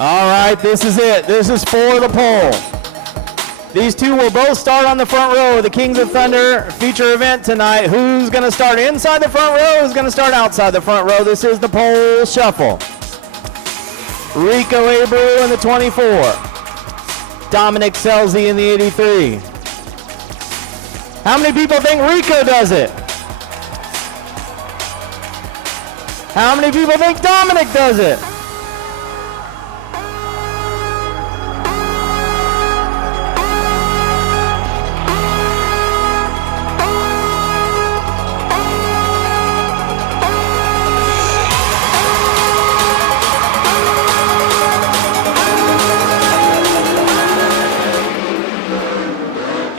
All right, this is it. This is for the pole. These two will both start on the front row of the Kings of Thunder feature event tonight. Who's going to start inside the front row? Who's going to start outside the front row? This is the pole shuffle. Rico Abreu in the 24. Dominic Selzy in the 83. How many people think Rico does it? How many people think Dominic does it?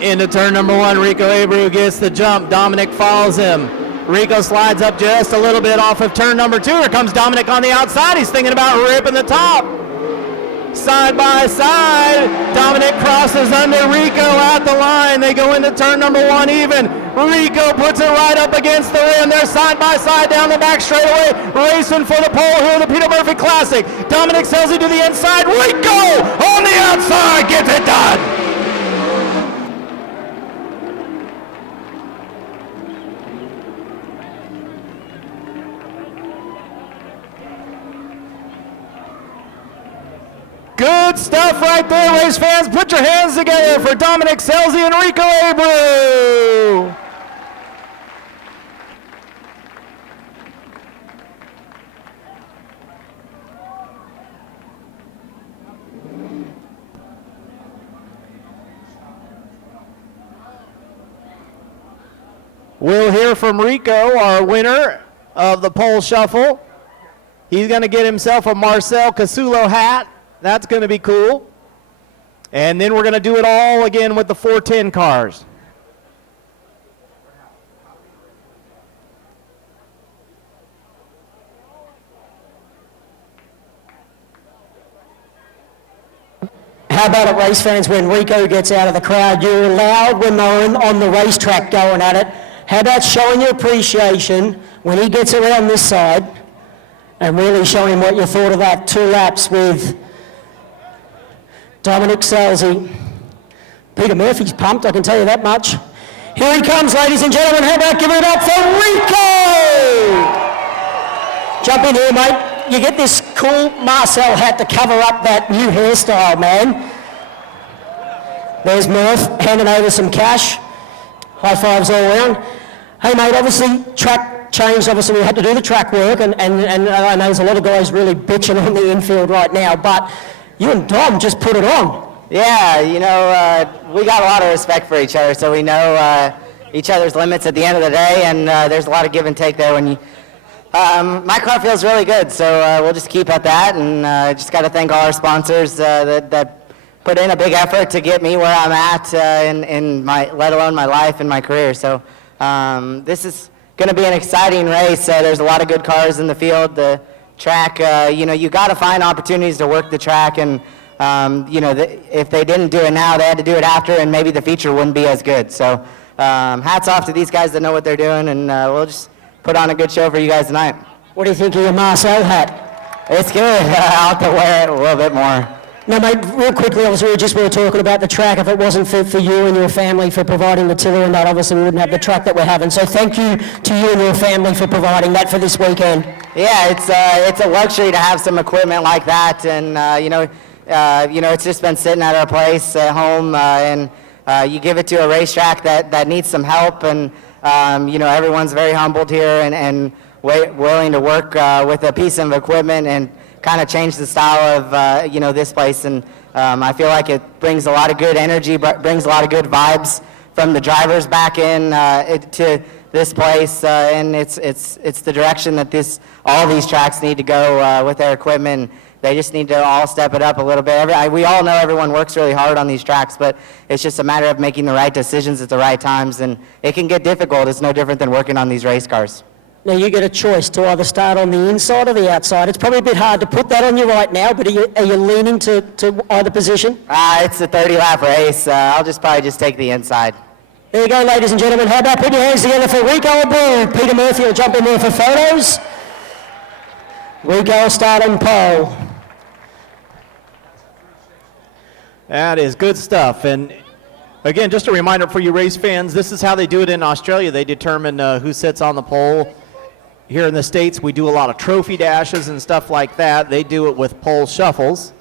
Into turn number one, Rico Abreu gets the jump. Dominic follows him. Rico slides up just a little bit off of turn number two. Here comes Dominic on the outside. He's thinking about ripping the top. Side by side, Dominic crosses under Rico at the line. They go into turn number one even. Rico puts it right up against the rim. They're side by side down the back straightaway, racing for the pole here in the Peter Murphy Classic. Dominic sells it to the inside. Rico on the outside gets it done. Good stuff right there, race fans. Put your hands together for Dominic Selzy and Rico Abreu. We'll hear from Rico, our winner of the pole shuffle. He's going to get himself a Marcel Casulo hat. That's going to be cool. And then we're going to do it all again with the 410 cars. How about it, race fans, when Rico gets out of the crowd? You're allowed when they're on the racetrack going at it. How about showing your appreciation when he gets around this side and really showing what you thought of that 2 laps with Dominic Selzy. Peter Murphy's pumped, I can tell you that much. Here he comes, ladies and gentlemen. How about giving it up for Rico? Jump in here, mate. You get this cool Marcel hat to cover up that new hairstyle, man. There's Murph handing over some cash. High fives all around. Hey, mate, obviously track changed. Obviously, we had to do the track work, and I know there's a lot of guys really bitching on the infield right now, but you and Dom just put it on. Yeah, you know, we got a lot of respect for each other, so we know each other's limits at the end of the day, and there's a lot of give and take there. When you, my car feels really good, so we'll just keep at that, and just got to thank all our sponsors that put in a big effort to get me where I'm at in my, let alone my life and my career. So this is going to be an exciting race. There's a lot of good cars in the field. The track, you know, you got to find opportunities to work the track, and you know, if they didn't do it now, they had to do it after, and maybe the feature wouldn't be as good. So hats off to these guys that know what they're doing, and we'll just put on a good show for you guys tonight. What do you think of your Marcel hat? It's good. I'll have to wear it a little bit more. Now, mate, real quickly, obviously, we were talking about the track. If it wasn't for you and your family for providing the tiller and that, obviously, we wouldn't have the track that we're having. So thank you to you and your family for providing that for this weekend. Yeah, it's a luxury to have some equipment like that, and you know, it's just been sitting at our place at home, and you give it to a racetrack that needs some help, and you know, everyone's very humbled here and willing to work with a piece of equipment and kind of change the style of you know, this place, and I feel like it brings a lot of good energy, brings a lot of good vibes from the drivers back in to this place, and it's the direction that all these tracks need to go with their equipment. They just need to all step it up a little bit. We all know everyone works really hard on these tracks, but it's just a matter of making the right decisions at the right times, and it can get difficult. It's no different than working on these race cars. Now, you get a choice to either start on the inside or the outside. It's probably a bit hard to put that on you right now, but are you leaning to either position? It's a 30-lap race. I'll probably just take the inside. There you go, ladies and gentlemen. How about putting your hands together for Rico Abreu? Peter Murphy will jump in there for photos. Rico will start on pole. That is good stuff. And again, just a reminder for you race fans, this is how they do it in Australia. They determine who sits on the pole. Here in the States, we do a lot of trophy dashes and stuff like that. They do it with pole shuffles.